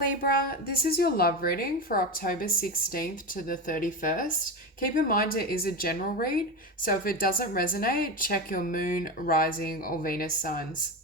Libra, this is your love reading for October 16th to the 31st. Keep in mind it is a general read, so if it doesn't resonate, check your moon, rising, or Venus signs.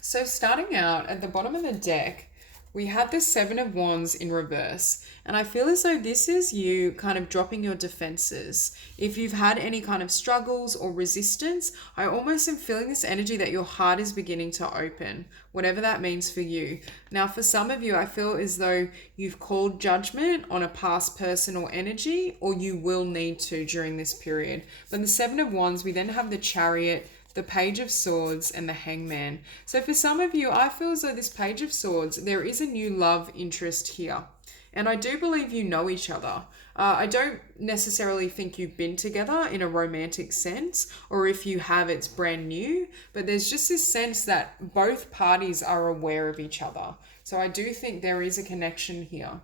So, starting out at the bottom of the deck, we had the Seven of Wands in reverse. And I feel as though this is you kind of dropping your defenses. If you've had any kind of struggles or resistance, I almost am feeling this energy that your heart is beginning to open, whatever that means for you. Now, for some of you, I feel as though you've called judgment on a past person or energy, or you will need to during this period. But the Seven of Wands, we then have the Chariot, the Page of Swords, and the Hangman. So for some of you, I feel as though this Page of Swords, there is a new love interest here. And I do believe you know each other. I don't necessarily think you've been together in a romantic sense, or if you have, it's brand new. But there's just this sense that both parties are aware of each other. So I do think there is a connection here.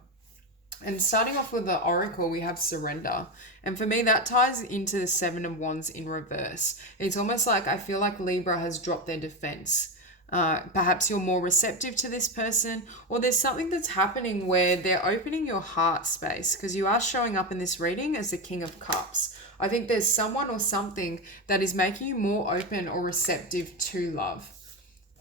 And starting off with the Oracle, we have Surrender. And for me, that ties into the Seven of Wands in reverse. It's almost like I feel like Libra has dropped their defense. Perhaps you're more receptive to this person, or there's something that's happening where they're opening your heart space, because you are showing up in this reading as the King of Cups. I think there's someone or something that is making you more open or receptive to love.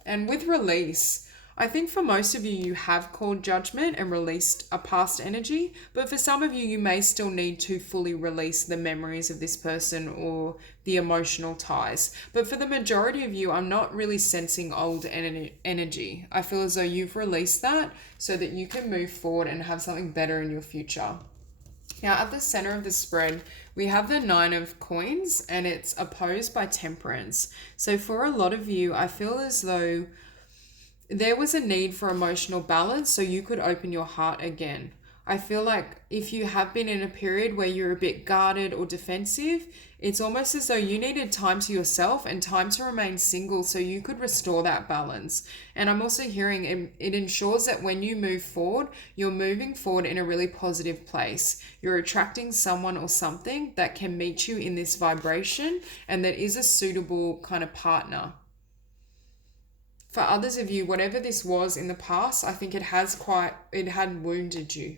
And with release, I think for most of you, you have called judgment and released a past energy, but for some of you, you may still need to fully release the memories of this person or the emotional ties. But for the majority of you, I'm not really sensing old energy. I feel as though you've released that so that you can move forward and have something better in your future. Now, at the center of the spread, we have the Nine of Coins, and it's opposed by Temperance. So for a lot of you, I feel as though there was a need for emotional balance so you could open your heart again. I feel like if you have been in a period where you're a bit guarded or defensive, it's almost as though you needed time to yourself and time to remain single so you could restore that balance. And I'm also hearing it ensures that when you move forward, you're moving forward in a really positive place. You're attracting someone or something that can meet you in this vibration and that is a suitable kind of partner. For others of you, whatever this was in the past, I think it had wounded you.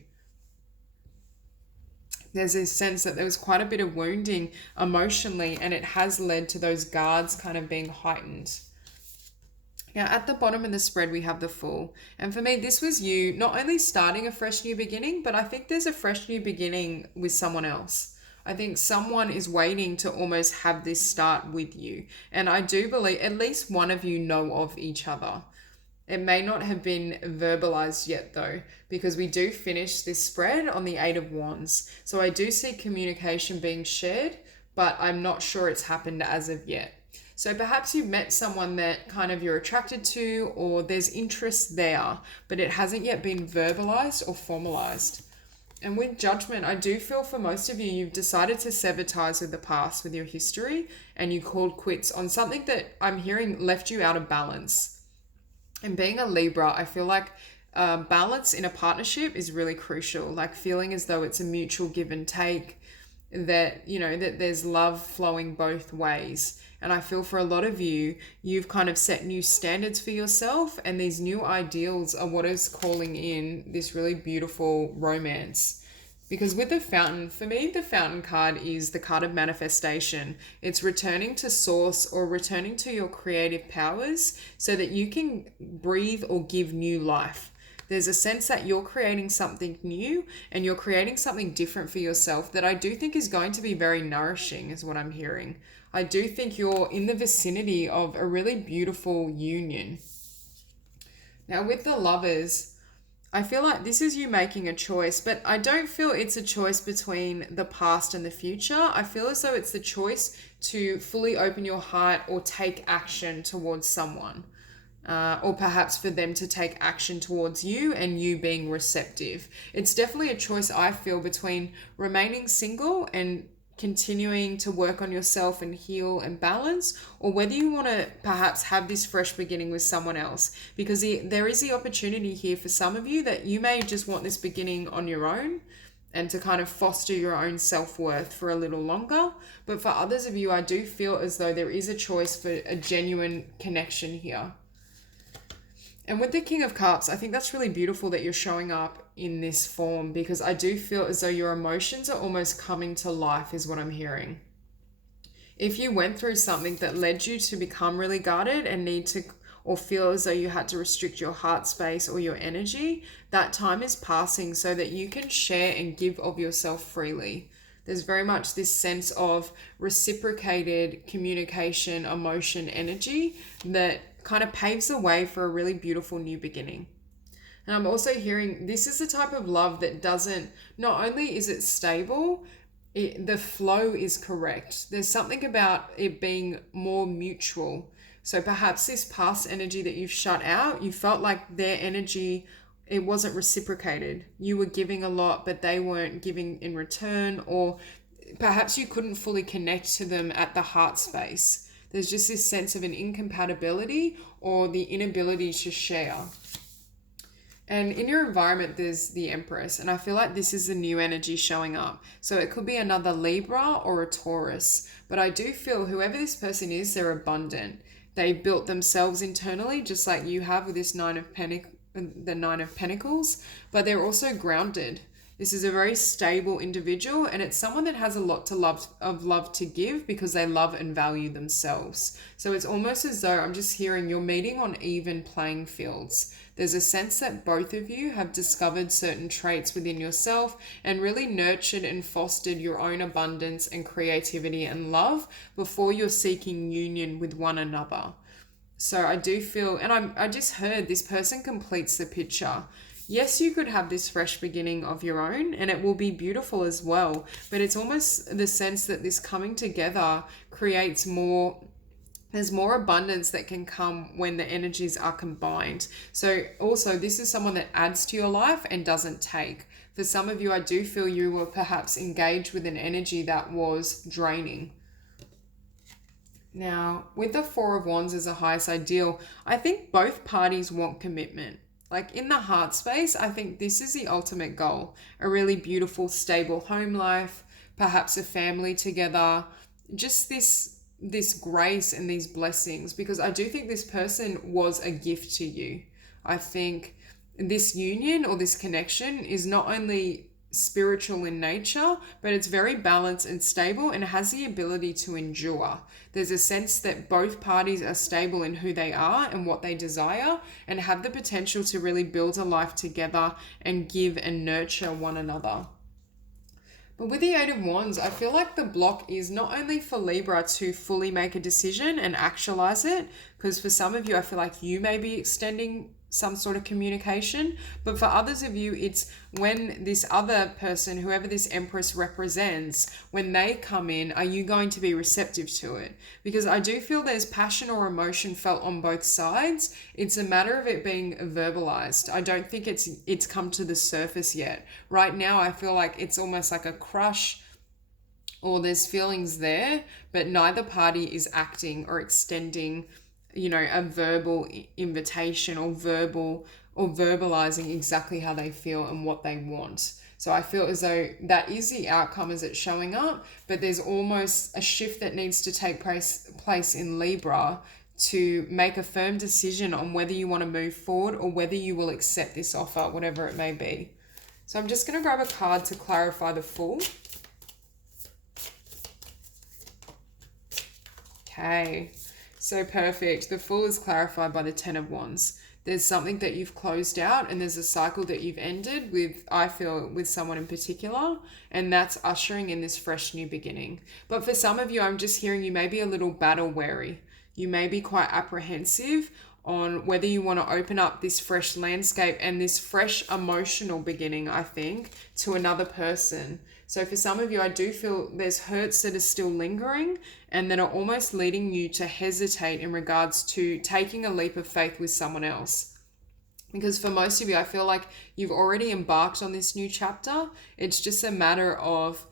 There's this sense that there was quite a bit of wounding emotionally, and it has led to those guards kind of being heightened. Now, at the bottom of the spread, we have the Fool. And for me, this was you not only starting a fresh new beginning, but I think there's a fresh new beginning with someone else. I think someone is waiting to almost have this start with you. And I do believe at least one of you know of each other. It may not have been verbalized yet though, because we do finish this spread on the Eight of Wands. So I do see communication being shared, but I'm not sure it's happened as of yet. So perhaps you've met someone that kind of you're attracted to, or there's interest there, but it hasn't yet been verbalized or formalized. And with Judgment, I do feel for most of you, you've decided to sever ties with the past, with your history, and you called quits on something that I'm hearing left you out of balance. And being a Libra, I feel like balance in a partnership is really crucial, like feeling as though it's a mutual give and take, that, you know, that there's love flowing both ways. And I feel for a lot of you, you've kind of set new standards for yourself, and these new ideals are what is calling in this really beautiful romance. Because with the Fountain, for me, the Fountain card is the card of manifestation. It's returning to source or returning to your creative powers so that you can breathe or give new life. There's a sense that you're creating something new and you're creating something different for yourself that I do think is going to be very nourishing, is what I'm hearing. I do think you're in the vicinity of a really beautiful union. Now, with the Lovers, I feel like this is you making a choice, but I don't feel it's a choice between the past and the future. I feel as though it's the choice to fully open your heart or take action towards someone. Or perhaps for them to take action towards you and you being receptive. It's definitely a choice I feel between remaining single and continuing to work on yourself and heal and balance, or whether you want to perhaps have this fresh beginning with someone else, because there is the opportunity here for some of you that you may just want this beginning on your own and to kind of foster your own self-worth for a little longer. But for others of you, I do feel as though there is a choice for a genuine connection here. And with the King of Cups, I think that's really beautiful that you're showing up in this form, because I do feel as though your emotions are almost coming to life, is what I'm hearing. If you went through something that led you to become really guarded and need to, or feel as though you had to restrict your heart space or your energy, that time is passing so that you can share and give of yourself freely. There's very much this sense of reciprocated communication, emotion, energy that kind of paves the way for a really beautiful new beginning. And I'm also hearing this is the type of love that doesn't, not only is it stable, the flow is correct. There's something about it being more mutual. So perhaps this past energy that you've shut out, you felt like their energy, it wasn't reciprocated. You were giving a lot, but they weren't giving in return, or perhaps you couldn't fully connect to them at the heart space. There's just this sense of an incompatibility or the inability to share. And in your environment, there's the Empress. And I feel like this is the new energy showing up. So it could be another Libra or a Taurus. But I do feel whoever this person is, they're abundant. They built themselves internally, just like you have with this the Nine of Pentacles. But they're also grounded. This is a very stable individual, and it's someone that has a lot to love to give because they love and value themselves. So it's almost as though I'm just hearing you're meeting on even playing fields. There's a sense that both of you have discovered certain traits within yourself and really nurtured and fostered your own abundance and creativity and love before you're seeking union with one another. So I do feel, and I just heard this person completes the picture. Yes, you could have this fresh beginning of your own, and it will be beautiful as well. But it's almost the sense that this coming together creates more. There's more abundance that can come when the energies are combined. So also, this is someone that adds to your life and doesn't take. For some of you, I do feel you were perhaps engaged with an energy that was draining. Now, with the Four of Wands as a highest ideal, I think both parties want commitment. Like in the heart space, I think this is the ultimate goal. A really beautiful, stable home life, perhaps a family together, just this grace and these blessings, because I do think this person was a gift to you. I think this union or this connection is not only spiritual in nature, but it's very balanced and stable and has the ability to endure. There's a sense that both parties are stable in who they are and what they desire and have the potential to really build a life together and give and nurture one another. But with the Eight of Wands, I feel like the block is not only for Libra to fully make a decision and actualize it, because for some of you, I feel like you may be extending some sort of communication, but for others of you, it's when this other person, whoever this Empress represents, when they come in, are you going to be receptive to it? Because I do feel there's passion or emotion felt on both sides. It's a matter of it being verbalized. I don't think it's come to the surface yet. Right now, I feel like it's almost like a crush, or there's feelings there, but neither party is acting or extending a verbal invitation or verbalizing exactly how they feel and what they want. So I feel as though that is the outcome as it's showing up, but there's almost a shift that needs to take place in Libra to make a firm decision on whether you want to move forward or whether you will accept this offer, whatever it may be. So I'm just going to grab a card to clarify the Fool. Okay. So perfect. The Fool is clarified by the Ten of Wands. There's something that you've closed out and there's a cycle that you've ended with, I feel, with someone in particular, and that's ushering in this fresh new beginning. But for some of you, I'm just hearing you may be a little battle wary. You may be quite apprehensive on whether you want to open up this fresh landscape and this fresh emotional beginning, I think, to another person. So for some of you, I do feel there's hurts that are still lingering and that are almost leading you to hesitate in regards to taking a leap of faith with someone else. Because for most of you, I feel like you've already embarked on this new chapter. It's just a matter of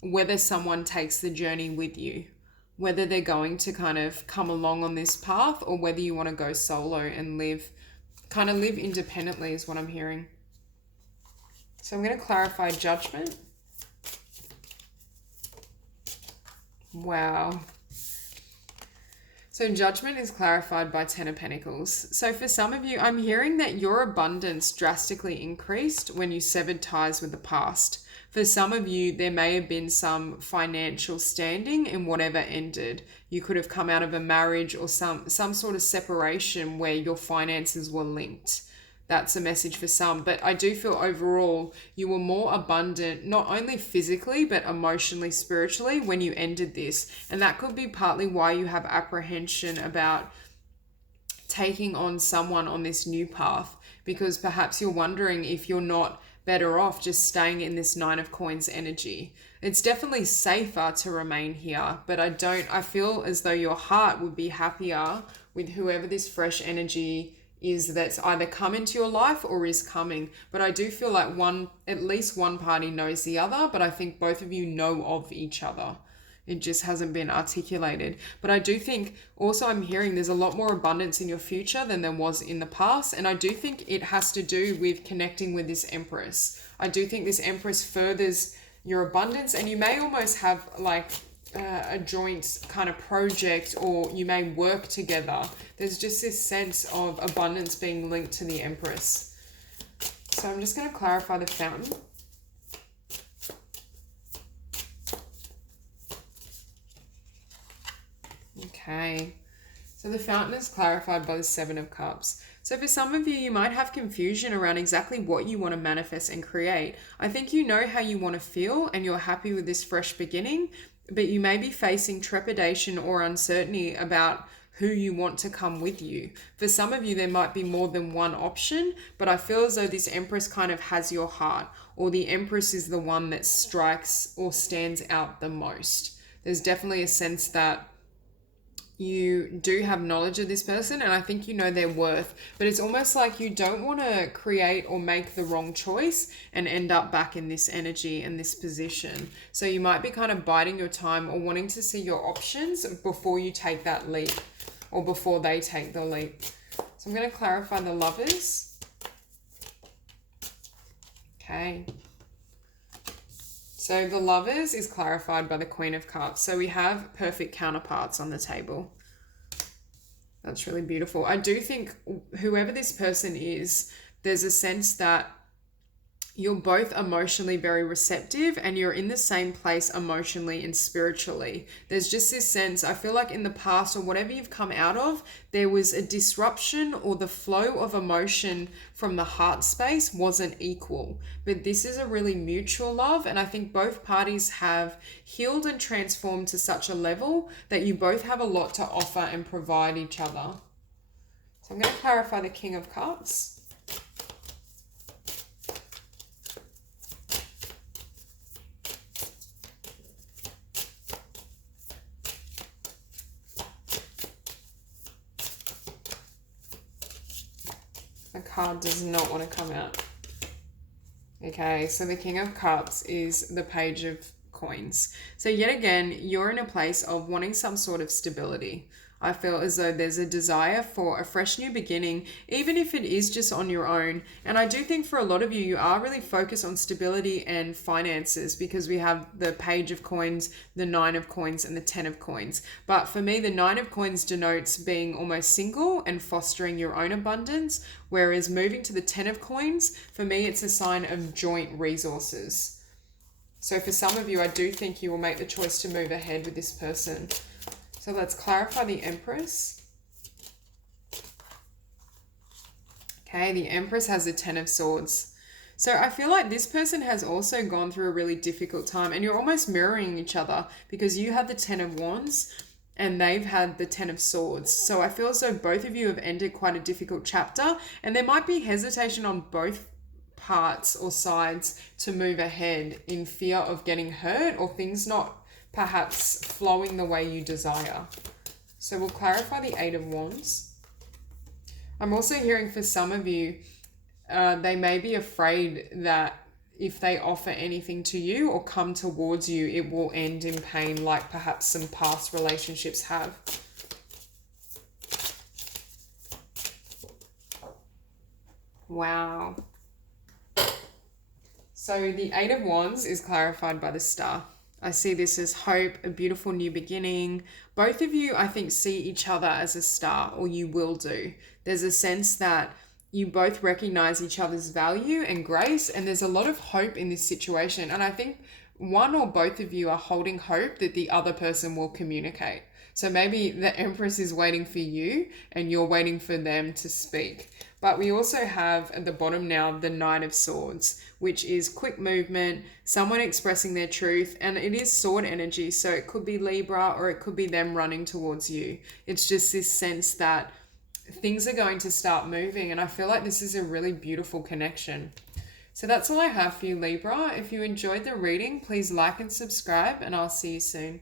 whether someone takes the journey with you, whether they're going to kind of come along on this path or whether you want to go solo and live independently is what I'm hearing. So I'm going to clarify Judgment. Wow. So Judgment is clarified by Ten of Pentacles. So for some of you, I'm hearing that your abundance drastically increased when you severed ties with the past. For some of you, there may have been some financial standing in whatever ended. You could have come out of a marriage or some sort of separation where your finances were linked. That's a message for some. But I do feel overall you were more abundant, not only physically, but emotionally, spiritually when you ended this. And that could be partly why you have apprehension about taking on someone on this new path, because perhaps you're wondering if you're not better off just staying in this Nine of Coins energy. It's definitely safer to remain here, but I feel as though your heart would be happier with whoever this fresh energy is that's either come into your life or is coming. But I do feel like at least one party knows the other, but I think both of you know of each other. It just hasn't been articulated. But I do think also I'm hearing there's a lot more abundance in your future than there was in the past. And I do think it has to do with connecting with this Empress. I do think this Empress furthers your abundance, and you may almost have like a joint kind of project, or you may work together. There's just this sense of abundance being linked to the Empress. So I'm just going to clarify the Fountain. Okay, so the Fountain is clarified by the Seven of Cups. So for some of you, you might have confusion around exactly what you want to manifest and create. I think you know how you want to feel and you're happy with this fresh beginning, but you may be facing trepidation or uncertainty about who you want to come with you. For some of you, there might be more than one option, but I feel as though this Empress kind of has your heart, or the Empress is the one that strikes or stands out the most. There's definitely a sense that you do have knowledge of this person, and I think you know their worth, but it's almost like you don't want to create or make the wrong choice and end up back in this energy and this position. So you might be kind of biding your time or wanting to see your options before you take that leap, or before they take the leap. So I'm going to clarify the Lovers. Okay. So the Lovers is clarified by the Queen of Cups. So we have perfect counterparts on the table. That's really beautiful. I do think whoever this person is, there's a sense that you're both emotionally very receptive and you're in the same place emotionally and spiritually. There's just this sense, I feel like in the past or whatever you've come out of, there was a disruption, or the flow of emotion from the heart space wasn't equal. But this is a really mutual love, and I think both parties have healed and transformed to such a level that you both have a lot to offer and provide each other. So I'm going to clarify the King of Cups. The card does not want to come out. Okay, so the King of Cups is the Page of Coins. So yet again, you're in a place of wanting some sort of stability. I feel as though there's a desire for a fresh new beginning, even if it is just on your own. And I do think for a lot of you, you are really focused on stability and finances, because we have the Page of Coins, the Nine of Coins, and the Ten of Coins. But for me, the Nine of Coins denotes being almost single and fostering your own abundance, whereas moving to the Ten of Coins, for me, it's a sign of joint resources. So for some of you, I do think you will make the choice to move ahead with this person. So let's clarify the Empress. Okay, the Empress has the Ten of Swords. So I feel like this person has also gone through a really difficult time, and you're almost mirroring each other, because you had the Ten of Wands and they've had the Ten of Swords. So I feel as though both of you have ended quite a difficult chapter, and there might be hesitation on both parts or sides to move ahead in fear of getting hurt or things not perhaps flowing the way you desire. So we'll clarify the Eight of Wands. I'm also hearing for some of you, they may be afraid that if they offer anything to you or come towards you, it will end in pain, like perhaps some past relationships have. Wow. So the Eight of Wands is clarified by the Star. I see this as hope, a beautiful new beginning. Both of you, I think, see each other as a star, or you will do. There's a sense that you both recognize each other's value and grace, and there's a lot of hope in this situation. And I think one or both of you are holding hope that the other person will communicate. So maybe the Empress is waiting for you and you're waiting for them to speak. But we also have at the bottom now the Knight of Swords, which is quick movement, someone expressing their truth, and it is sword energy. So it could be Libra or it could be them running towards you. It's just this sense that things are going to start moving, and I feel like this is a really beautiful connection. So that's all I have for you, Libra. If you enjoyed the reading, please like and subscribe, and I'll see you soon.